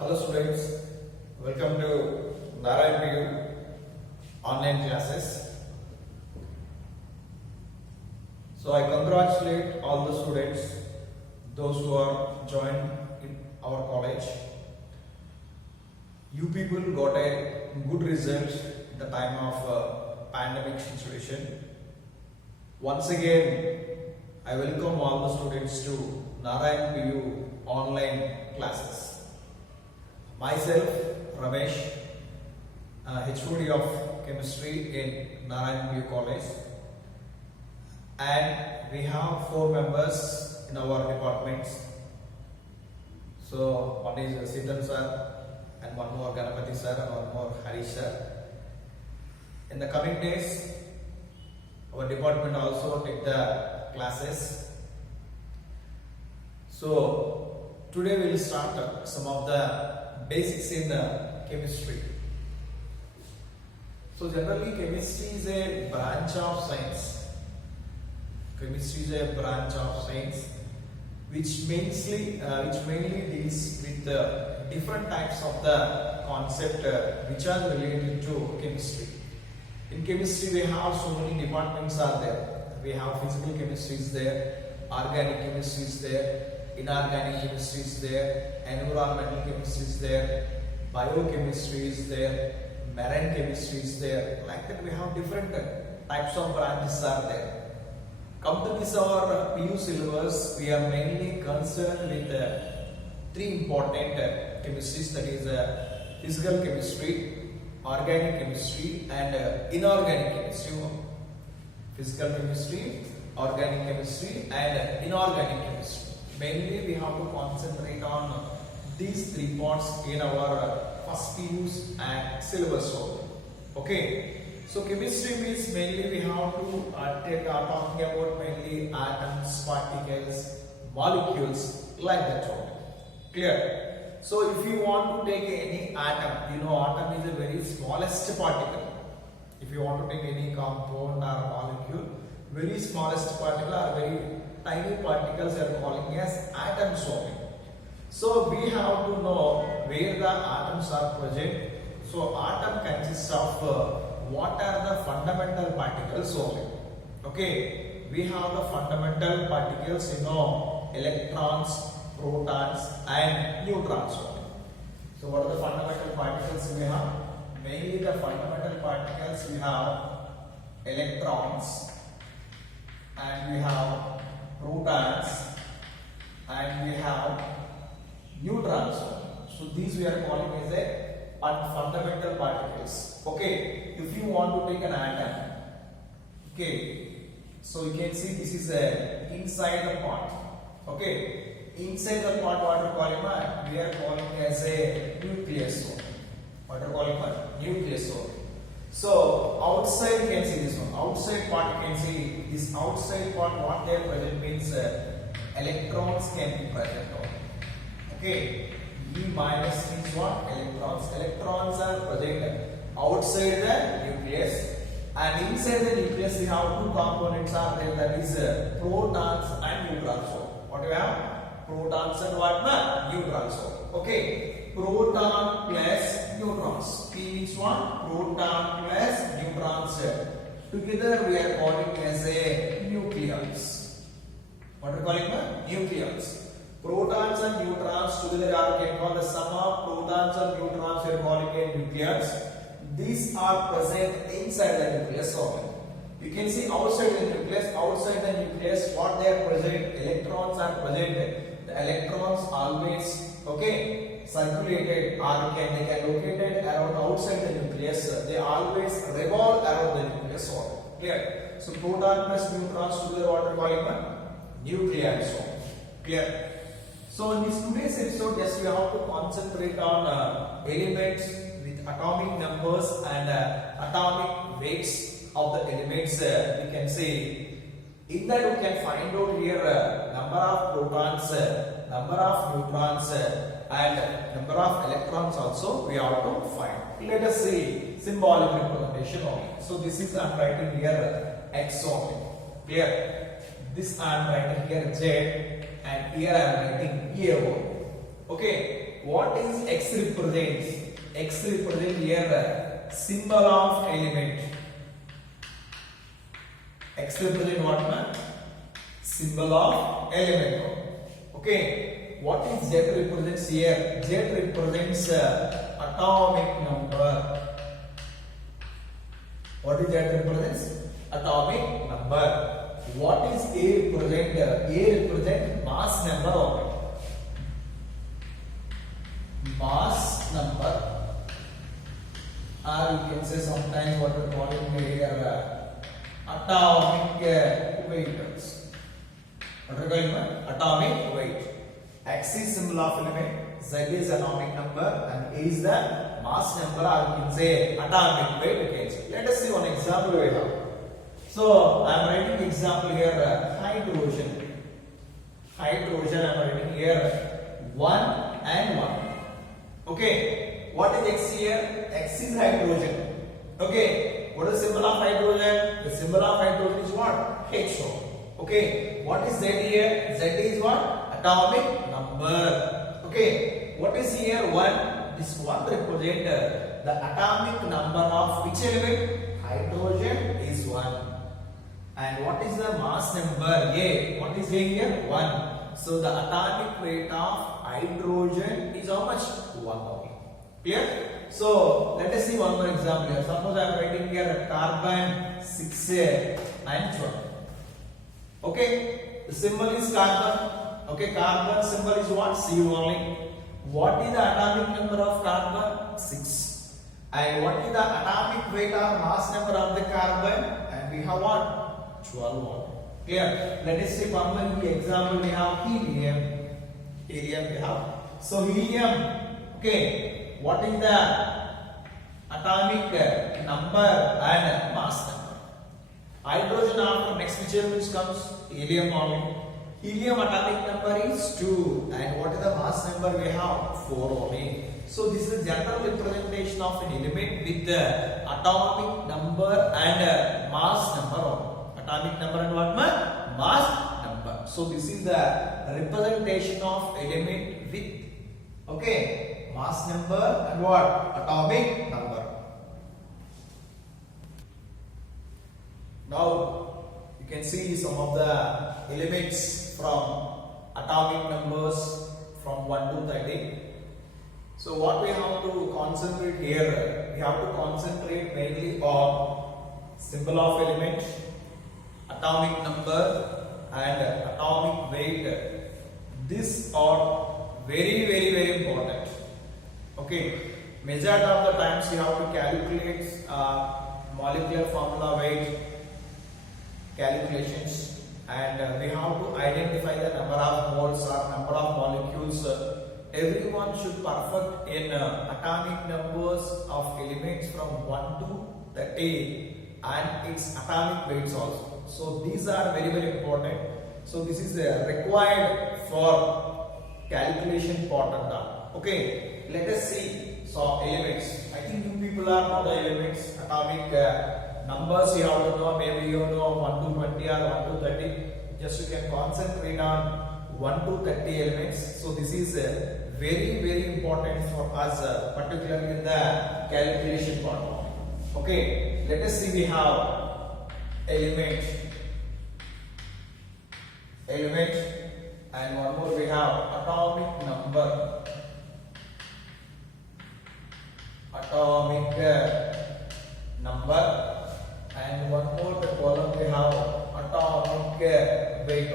Hello students, welcome to Narayan PU online classes. So I congratulate all the students, those who are joined in our college. You people got a good result in the time of pandemic situation. Once again, I welcome all the students to Narayan PU online classes. Myself, Ramesh, HOD of Chemistry in Narayan PU College, and we have 4 members in our departments. So one is Sitan sir, and one more Ganapati sir, and one more Harish sir. In the coming days, our department also take the classes. So today we will start some of the basics in chemistry. So generally chemistry is a branch of science. Chemistry is a branch of science which mainly deals with different types of the concept which are related to chemistry. In chemistry we have so many departments are there. We have physical chemistry is there, organic chemistry is there, inorganic chemistry is there, environmental chemistry is there, biochemistry is there, marine chemistry is there. Like that we have different types of branches are there. Come to this our PU syllabus, we are mainly concerned with 3 important chemistries, that is physical chemistry, organic chemistry and inorganic chemistry. Physical chemistry, organic chemistry and inorganic chemistry. Mainly we have to concentrate on these 3 parts in our first PU's and syllabus only. Okay. So chemistry means mainly we have to talking about mainly atoms, particles, molecules, like that only. Clear? So if you want to take any atom, you know atom is a very smallest particle. If you want to take any compound or molecule, very smallest particle or very tiny particles are calling as atoms only. So we have to know where the atoms are present. So atom consists of what are the fundamental particles only. Okay, we have the fundamental particles, electrons, protons and neutrons only. So what are the fundamental particles we have? Mainly the fundamental particles we have electrons and we have protons and we have neutrons. So these we are calling as a fundamental particles. Okay, if you want to take an atom, okay, so you can see this is inside the part. Okay, inside the part what we are calling, we are calling as a nucleus. What we are calling nucleus. So outside you can see this one. Outside part you can see this outside part. What they are present means electrons can be present. Okay, E minus means what? Electrons. Electrons are present outside the nucleus, and inside the nucleus we have 2 components are there, that is protons and neutrons. What do you have? Protons and what? Neutrons. Okay, proton plus neutrons. P means what? Proton plus neutrons. Together we are calling as a nucleons. What are we calling? Nucleons. Protons and neutrons together are called the sum of protons and neutrons we are calling a nucleons. These are present inside the nucleus only. You can see outside the nucleus. Outside the nucleus, what they are present? Electrons are present. The electrons always circulated or they can located around outside the nucleus. They always revolve around the nucleus only. Clear? So proton plus neutrons together what we are calling nucleons. Clear? So in this today's episode, just we have to concentrate on elements with atomic numbers and atomic weights of the elements. We can say in that we can find out here number of protons, number of neutrons and number of electrons also we have to find. Let us see symbolic representation only. So this is I am writing here X only. Clear? This I am writing here Z. And here I am writing EAO. Okay. what is X represents? X represents here the symbol of element. X represent what man? Symbol of element. Okay. What is Z represents here? Z represents atomic number. What is Z represents? Atomic number. What is A represent? A represent mass number of it. Mass number, or you can say sometimes what we call it here atomic weight. What we call it? Atomic weight. X is symbol of element, Z is atomic number, and A is the mass number, or you can say atomic weight. Okay. Let us see one example we have. So I am writing the example here hydrogen. Hydrogen I am writing here 1 and 1. Okay, what is X here? X is hydrogen. Okay, what is the symbol of hydrogen? The symbol of hydrogen is what? HO. Okay, what is Z here? Z is what? Atomic number. Okay, what is here? 1. This 1 represents the atomic number of which element? Hydrogen is 1. And what is the mass number? A. What is A here? 1. So the atomic weight of hydrogen is how much? 1 only. Clear? So let us see one more example here. Suppose I am writing here carbon 6 and 12. Okay, the symbol is carbon. Okay, carbon symbol is what? Cu only. What is the atomic number of carbon? 6. And what is the atomic weight or mass number of the carbon? And we have what? 12. Clear? Let us see one more example. We have helium. Helium we have. So helium. Okay. What is the atomic number and mass number? Hydrogen after next which element comes? Helium only. Helium atomic number is 2. And what is the mass number we have? 4 only. So this is general representation of an element with the atomic number and mass number only. Atomic number and what? Mass number. So this is the representation of element with mass number and what? Atomic number. Now you can see some of the elements from atomic numbers from 1 to 30. So what we have to concentrate here, we have to concentrate mainly on symbol of element, atomic number and atomic weight. These are very important. Okay, majority of the times you have to calculate molecular formula weight calculations, and we have to identify the number of moles or number of molecules. Everyone should perfect in atomic numbers of elements from 1 to 30 and its atomic weights also. So these are very important. So this is required for calculation part of that. Okay, let us see. So elements. I think you people are know the elements. Atomic numbers you have to know. Maybe you know 1 to 20 or 1 to 30. Just you can concentrate on 1 to 30 elements. So this is very important for us, particularly in the calculation part. Okay, let us see. We have element, and one more we have atomic number, and one more the column we have atomic weight.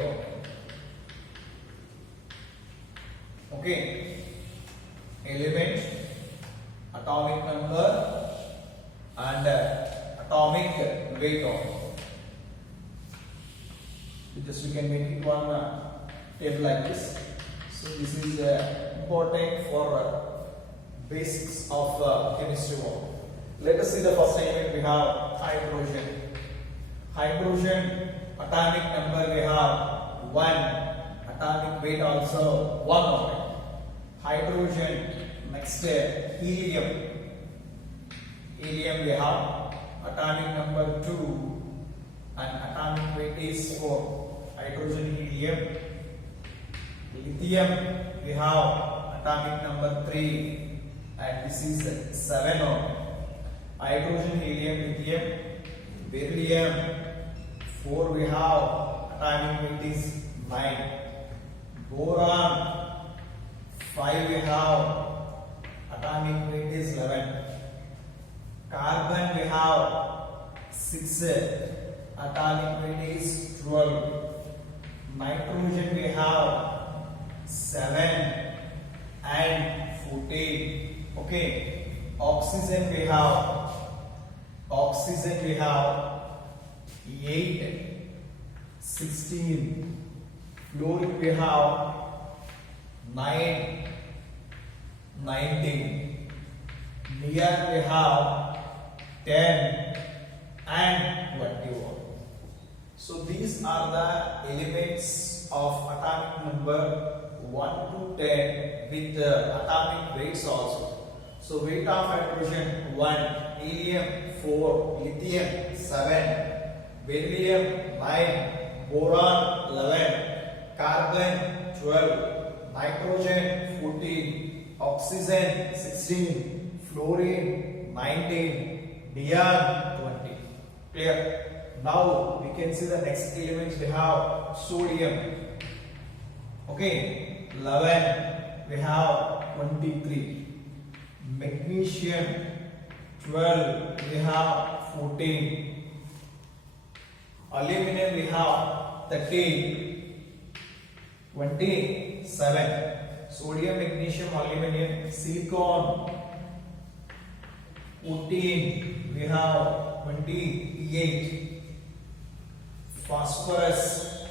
Okay, element, atomic number and atomic weight. Just you can make it one table like this. So this is important for basics of chemistry. Let us see the first element. We have hydrogen. Hydrogen atomic number we have 1. Atomic weight also 1 of it. Hydrogen. Next helium. Helium we have atomic number 2 and atomic weight is 4. Hydrogen, helium. Lithium we have atomic number 3, and this is 7 on. Hydrogen, helium, lithium, beryllium. 4 we have, atomic weight is 9. Boron, 5 we have, atomic weight is 11. Carbon we have 6, atomic weight is 12. Nitrogen we have 7 and 14. Okay. Oxygen we have 8, 16. Fluorine we have 9, 19. Neon we have 10 and 21. So these are the elements of atomic number 1 to 10 with atomic weights also. So weight of hydrogen 1, helium 4, lithium 7, beryllium 9, boron 11, carbon 12, nitrogen 14, oxygen 16, fluorine 19, neon 20. Clear? Now we can see the next elements. We have sodium. Okay, 11. We have 23. Magnesium 12. We have 14. Aluminum we have 13. 27. Sodium, magnesium, aluminum, silicon 14. We have 28. Phosphorus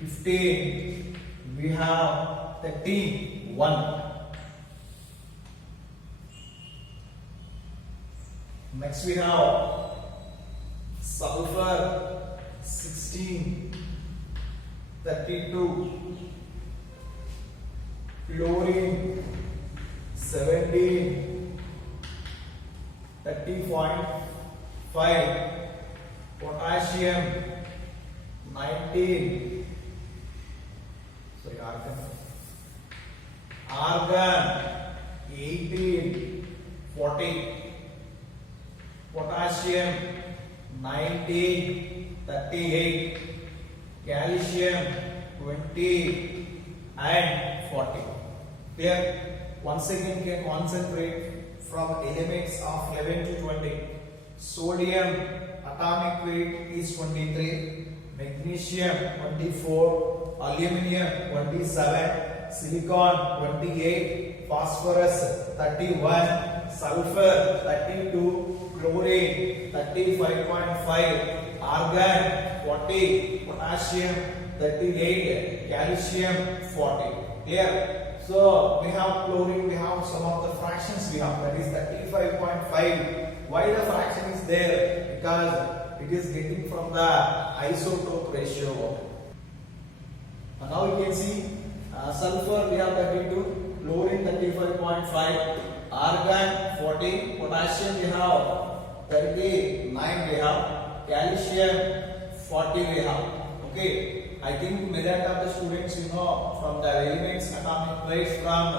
15. We have 31. Next we have sulfur 16, 32. Chlorine 17, 30.5. Potassium 19. Argon 18, 40. Potassium 19, 38. Calcium 20 and 40. Clear? Once again, can concentrate from elements of 11 to 20. Sodium atomic weight is 23. Magnesium 24, aluminum 27, silicon 28, phosphorus 31, sulfur 32, chlorine 35.5, argon 40, potassium 38, calcium 40. Clear? So we have chlorine, we have some of the fractions we have, that is 35.5. Why the fraction is there? Because it is getting from the isotope ratio. And now you can see sulfur we have 32, chlorine 35.5, argon 40, potassium we have 39 we have, calcium 40 we have. Okay, I think majority of the students from the elements atomic weights from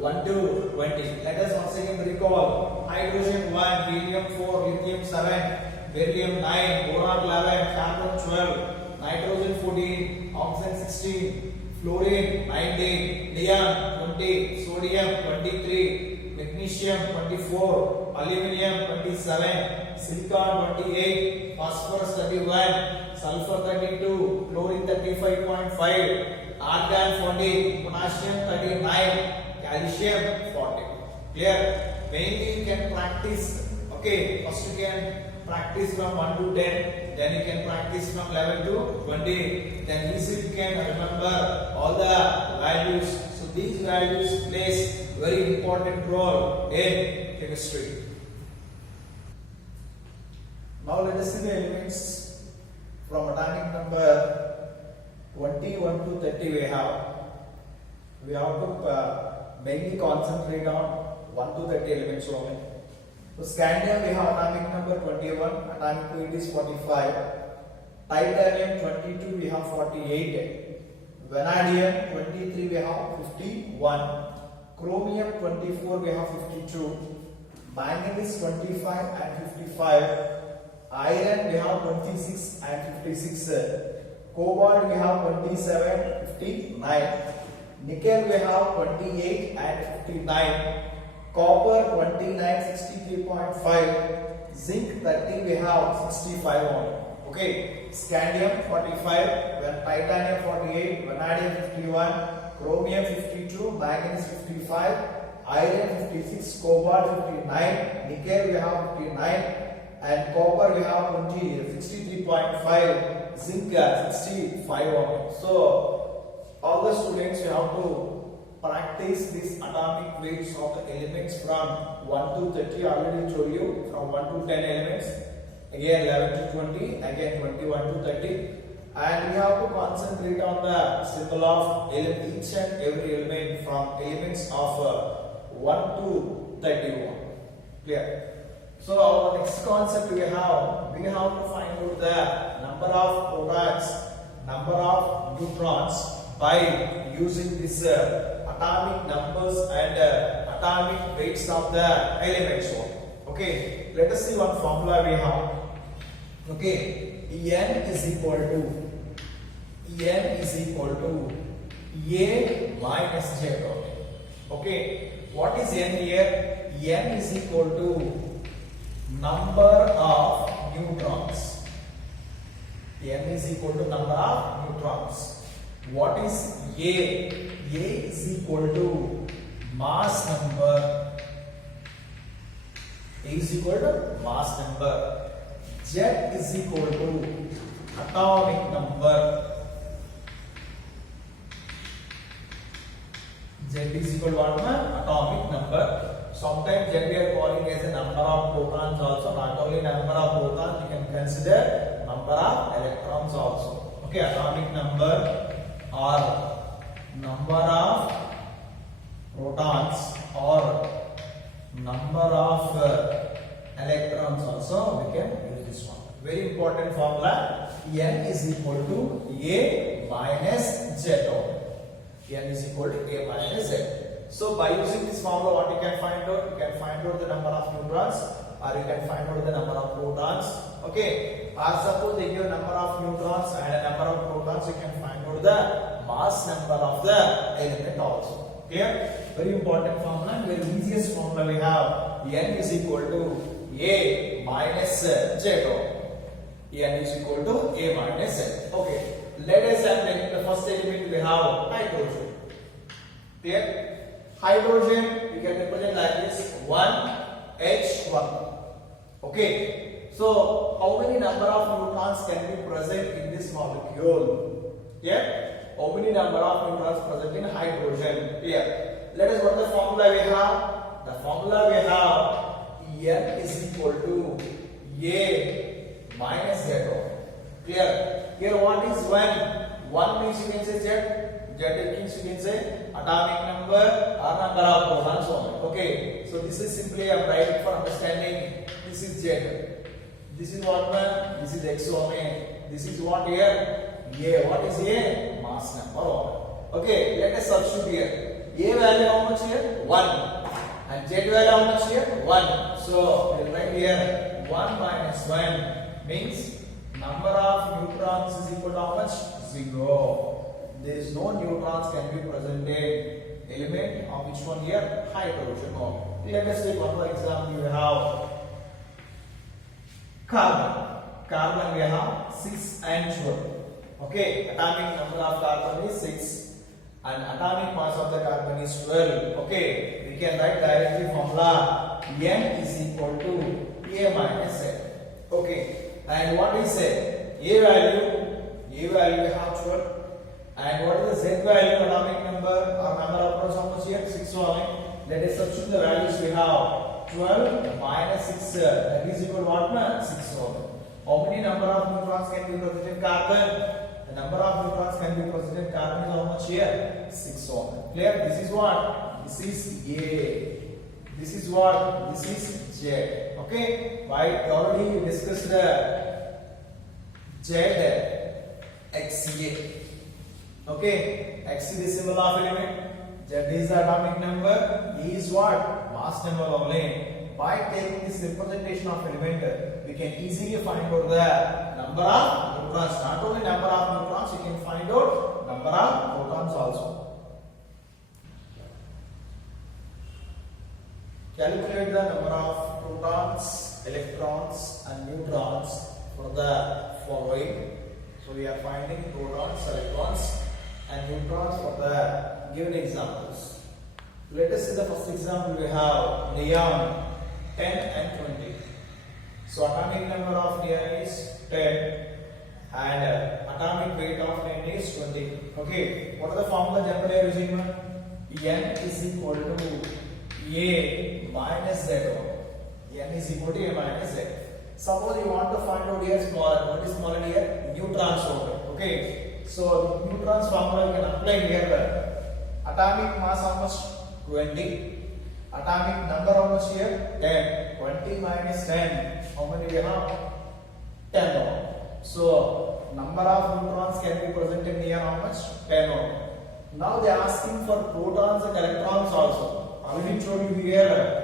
1 to 20. Let us once again recall: hydrogen 1, helium 4, lithium 7, beryllium 9, boron 11, carbon 12, nitrogen 14, oxygen 16, fluorine 19, neon 20, sodium 23, magnesium 24, aluminum 27, silicon 28, phosphorus 31, sulfur 32, chlorine 35.5, argon 40, potassium 39, calcium 40. Clear? Mainly you can practice. Okay, first you can practice from 1 to 10, then you can practice from 11 to 20, then easily you can remember all the values. So these values plays very important role in chemistry. Now let us see the elements from atomic number 21 to 30 we have. We have to mainly concentrate on 1 to 30 elements only. So scandium we have atomic number 21, atomic weight is 45. Titanium 22 we have 48. Vanadium 23 we have 51. chromium 24 we have 52, manganese 25 and 55, iron we have 26 and 56, cobalt we have 27, 59, nickel we have 28 and 59, copper 29, 63.5, zinc 30 we have 65 on. Okay, scandium 45, titanium 48, vanadium 51, chromium 52, manganese 55, iron 56, cobalt 59, nickel we have 59, and copper we have 63.5, zinc 65 on. So all the students you have to practice these atomic weights of the elements from 1 to 30. I already told you from 1 to 10 elements. Again 11 to 20, again 21 to 30, and we have to concentrate on the symbol of each and every element from elements of 1 to 31. Clear? So our next concept we have to find out the number of protons, number of neutrons by using this atomic numbers and atomic weights of the elements. Okay, let us see one formula we have. Okay, n is equal to A minus J. Okay, what is n here? N is equal to number of neutrons. N is equal to number of neutrons. What is A? A is equal to mass number. A is equal to mass number. Z is equal to atomic number. Z is equal to what? Atomic number. Sometimes Z we are calling as a number of protons also. Not only number of protons, you can consider number of electrons also. Okay, atomic number or number of protons or number of electrons also we can use this one. Very important formula. N is equal to A minus Z. N is equal to A minus Z. So by using this formula, what you can find out? You can find out the number of neutrons, or you can find out the number of protons. Okay. Or suppose they give number of neutrons and a number of protons, you can find out the mass number of the element also. Clear? Very important formula. Very easiest formula we have. N is equal to A minus Z. N is equal to A minus Z. Okay. Let us examine the first element we have hydrogen. Clear? Hydrogen we can represent like this 1H1. Okay. So how many number of neutrons can be present in this molecule? Yeah. How many number of neutrons present in hydrogen? Here. Let us what the formula we have. The formula we have N is equal to A minus Z. Clear? Here what is 1? 1 means you can say Z. Z means you can say atomic number or number of protons. Okay. So this is simply a writing for understanding. This is Z. This is what one? This is X. This is what here? A. What is A? Mass number. Okay. Let us substitute here. A value how much here? 1. And Z value how much here? 1. So we will write here 1 minus 1 means number of neutrons is equal to how much? 0. There is no neutrons can be present in element of which one here? Hydrogen. Let us take one more example. We have carbon. Carbon we have 6 and 12. Okay, atomic number of carbon is 6 and atomic mass of the carbon is 12. Okay, we can write directly formula N is equal to A minus Z. Okay, and what is A value? A value we have 12. And what is the Z value, atomic number or number of protons? How much here? 6 only. Let us substitute the values we have. 12 minus 6, that is equal to what? 6 only. How many number of neutrons can be present in carbon? The number of neutrons can be present in carbon is how much here? 6 only. Clear? This is what? This is A. This is what? This is Z. Okay? Why? Already we discussed the Z, XA. Okay, X is the symbol of element, Z is the atomic number, E is what? Mass number only. By taking this representation of element, we can easily find out the number of neutrons. Not only number of neutrons, we can find out number of protons also. Calculate the number of protons, electrons and neutrons for the following. So we are finding protons, electrons and neutrons for the given examples. Let us see the first example. We have neon 10 and 20. So atomic number of neon is 10 and atomic weight of neon is 20. Okay, what are the formula generally using? N is equal to A minus Z. N is equal to A minus Z. Suppose you want to find out here smaller. What is smaller here? Neutrons only. Okay. So neutrons formula you can apply here. Atomic mass how much? 20. Atomic number how much here? 10. 20 minus 10. How many we have? 10. So number of neutrons can be presented here how much? 10. Now they are asking for protons and electrons also. Already told you here.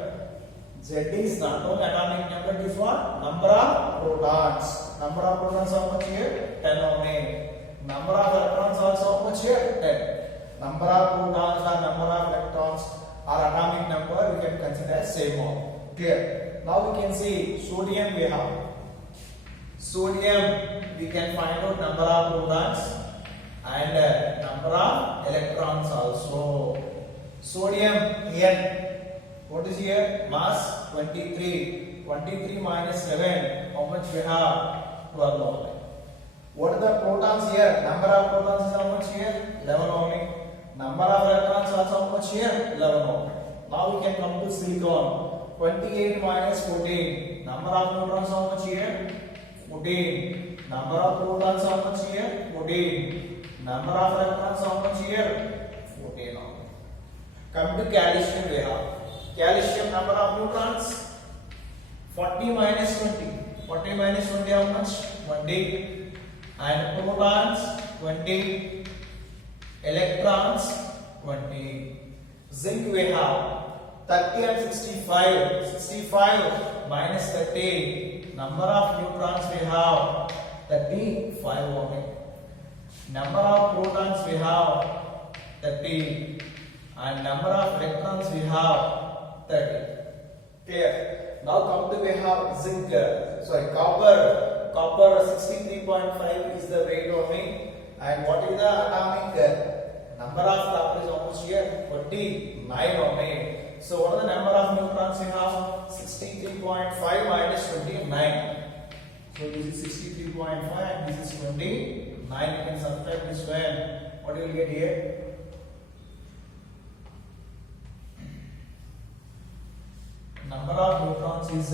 Z is not only atomic number, it is what? Number of protons. Number of protons how much here? 10 only. Number of electrons also how much here? 10. Number of protons or number of electrons or atomic number we can consider as same one. Clear? Now we can see sodium we have. Sodium we can find out number of protons and number of electrons also. Sodium N. What is here? Mass 23. 23 minus 7. How much we have? 12 only. What are the protons here? Number of protons is how much here? 11 only. Number of electrons also how much here? 11 only. Now we can come to silicon. 28 minus 14. Number of neutrons how much here? 14. Number of protons how much here? 14. Number of electrons how much here? 14 only. Come to calcium we have. Calcium number of neutrons 40 minus 20. 40 minus 20 how much? 20. And protons 20. Electrons 20. Zinc we have 30 and 65. 65 minus 30. Number of neutrons we have 35 only. Number of protons we have 30. And number of electrons we have 30. Clear? Now come to we have zinc. Copper. Copper 63.5 is the weight only. And what is the atomic number of copper is almost here? 29 only. So what are the number of neutrons we have? 63.5 minus 29. So this is 63.5 and this is 29. You can subtract this one. What you will get here? Number of neutrons is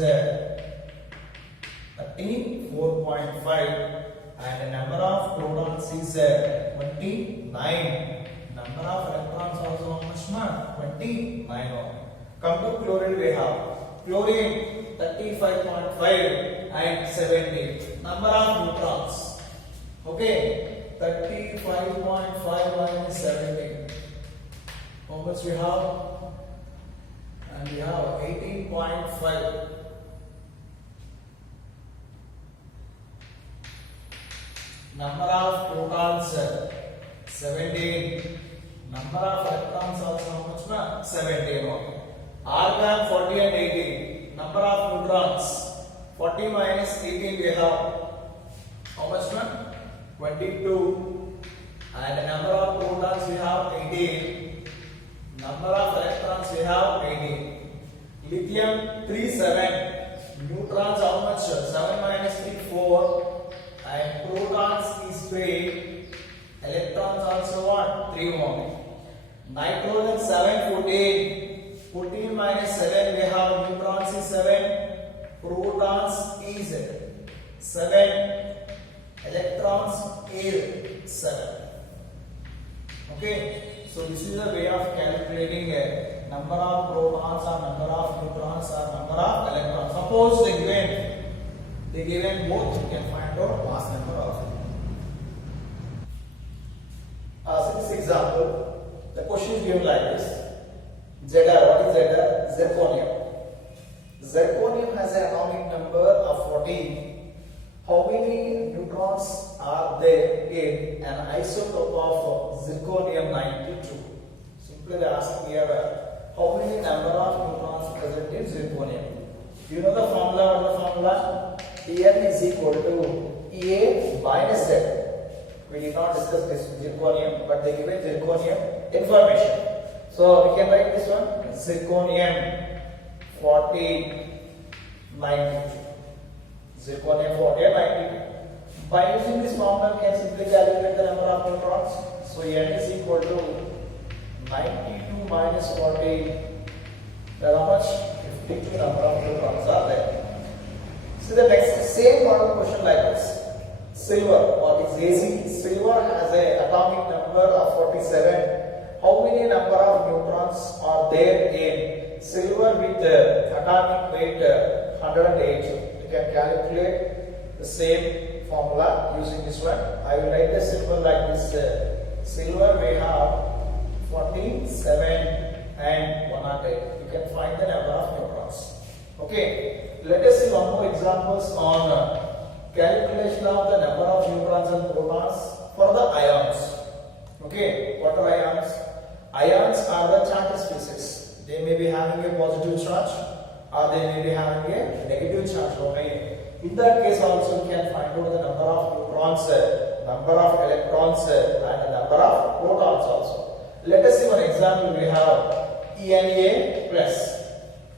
34.5 and the number of protons is 29. Number of electrons also how much more? 29. Come to chlorine we have. Chlorine 35.5 and 70. Number of neutrons. Okay. 35.5 minus 70. How much we have? And we have 18.5. Number of protons 17. Number of electrons also how much na? 17. Argon 40 and 18. Number of neutrons 40 minus 18 we have how much na? 22. And the number of protons we have 18. Number of electrons we have 18. Lithium 37. Neutrons how much? 7 minus 3 4. And protons is 3. Electrons also what? 3 only. Nitrogen 7 14. 14 minus 7 we have neutrons is 7. Protons is 7. Electrons is 7. Okay. So this is a way of calculating a number of protons or number of neutrons or number of electrons. Suppose they given both, you can find out mass number of them. So this example, the question is given like this. has an atomic number of 14. How many neutrons are there in an isotope of zirconium-92? Simply they ask here, how many number of neutrons present in zirconium? You know the formula? What the formula? En is equal to A minus Z. We did not discuss this zirconium, but they given zirconium information. So we can write this one, zirconium 40, 92. Zirconium 40 and 92. By using this formula, we can simply calculate the number of neutrons. So N is equal to 92 minus 40. Then how much? 52 number of neutrons are there. So the next same model question like this. Silver, what is Az? Silver has an atomic number of 47. How many number of neutrons are there in silver with atomic weight 108? You can calculate the same formula using this one. I will write the symbol like this. Silver we have 47 and 108. You can find the number of neutrons. Okay, let us see one more examples on calculation of the number of neutrons and protons for the ions. Okay, what are ions? Ions are the charged species. They may be having a positive charge or they may be having a negative charge. Okay. In that case also you can find out the number of neutrons, number of electrons and the number of protons also. Let us see one example. We have Na plus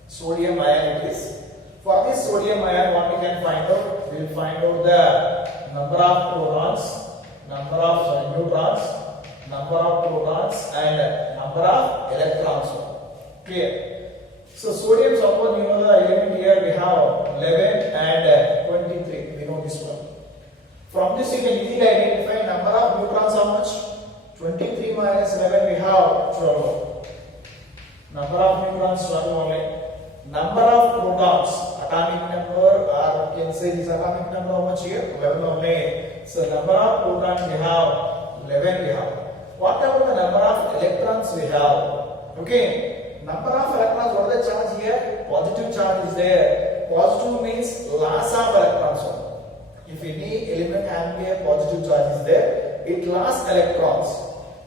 sodium ion it is. For this sodium ion what we can find out? We will find out the number of protons, number of neutrons, number of protons and number of electrons. Clear? So sodium, suppose you know the element here we have 11 and 23. We know this one. From this you can easily identify number of neutrons how much? 23 minus 11 we have 12. Number of neutrons 12 only. Number of protons, atomic number, or you can say this atomic number how much here? 11 only. So number of protons we have 11 we have. What about the number of electrons we have? Okay, number of electrons, what is the charge here? Positive charge is there. Positive means loss of electrons. If any element having a positive charge is there, it loss electrons.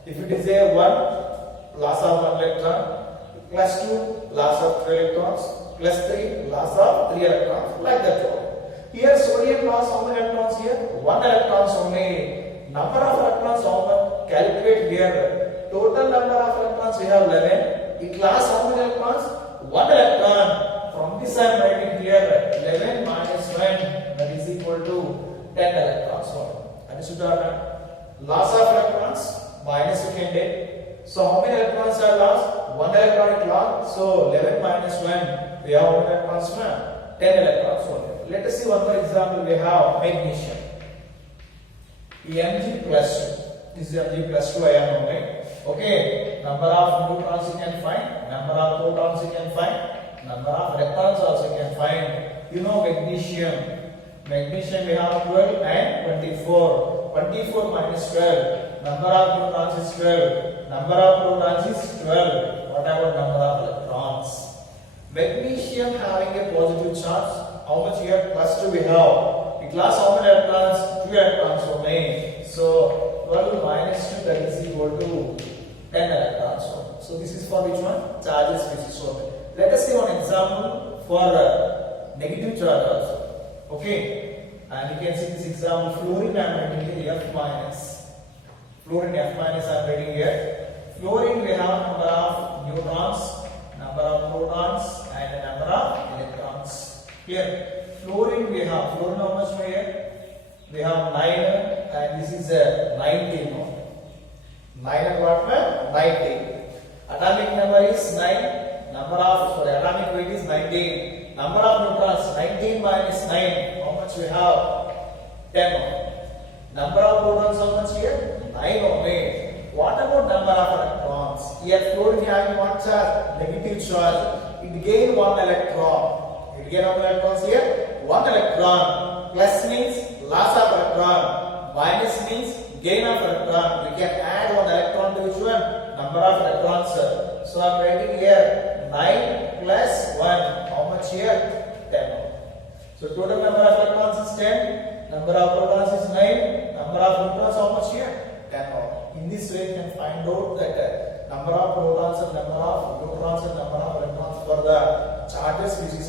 If it is a 1, loss of 1 electron, plus 2, loss of 2 electrons, plus 3, loss of 3 electrons, like that. Here sodium loss how many electrons here? 1 electrons only. Number of electrons how much? Calculate here. Total number of electrons we have 11. It lost how many electrons? 1 electron. From this I am writing here 11 minus 1, that is equal to 10 electrons. Understood or not? Loss of electrons minus you can take. So how many electrons are lost? 1 electron is lost. So 11 minus 1, we have how many electrons? 10 electrons only. Let us see one more example. We have magnesium. Mg plus 2. This is Mg plus 2 ion only. Okay. Number of neutrons you can find. Number of protons you can find. Number of electrons also you can find. You know magnesium. Magnesium we have 12 and 24. 24 minus 12. Number of neutrons is 12. Number of protons is 12. What about number of electrons? Magnesium having a positive charge. How much here? Plus 2 we have. It lost how many electrons? 2 electrons only. So 12 minus 2, that is equal to 10 electrons. So this is for which one? Charges species only. Let us see one example for negative charge also. Okay. And you can see this example. Fluorine I am writing here F minus. Fluorine F minus I am writing here. Fluorine we have number of neutrons, number of protons and number of electrons. Here. Fluorine we have, fluorine how much here? We have 9 and this is 19. 9 and what? 19. Atomic number is 9. Number of, atomic weight is 19. Number of neutrons, 19 minus 9. How much we have? 10. Number of protons how much here? 9 only. What about number of electrons? Here fluorine having what charge? Negative charge. It gain 1 electron. It gain how many electrons here? 1 electron. Plus means loss of electron. Minus means gain of electron. We can add 1 electron to which one? Number of electrons. So I am writing here 9 plus 1. How much here? 10. So total number of electrons is 10, number of protons is 9, number of neutrons how much here? 10 more. In this way you can find out that number of protons and number of neutrons and number of electrons for the charges which is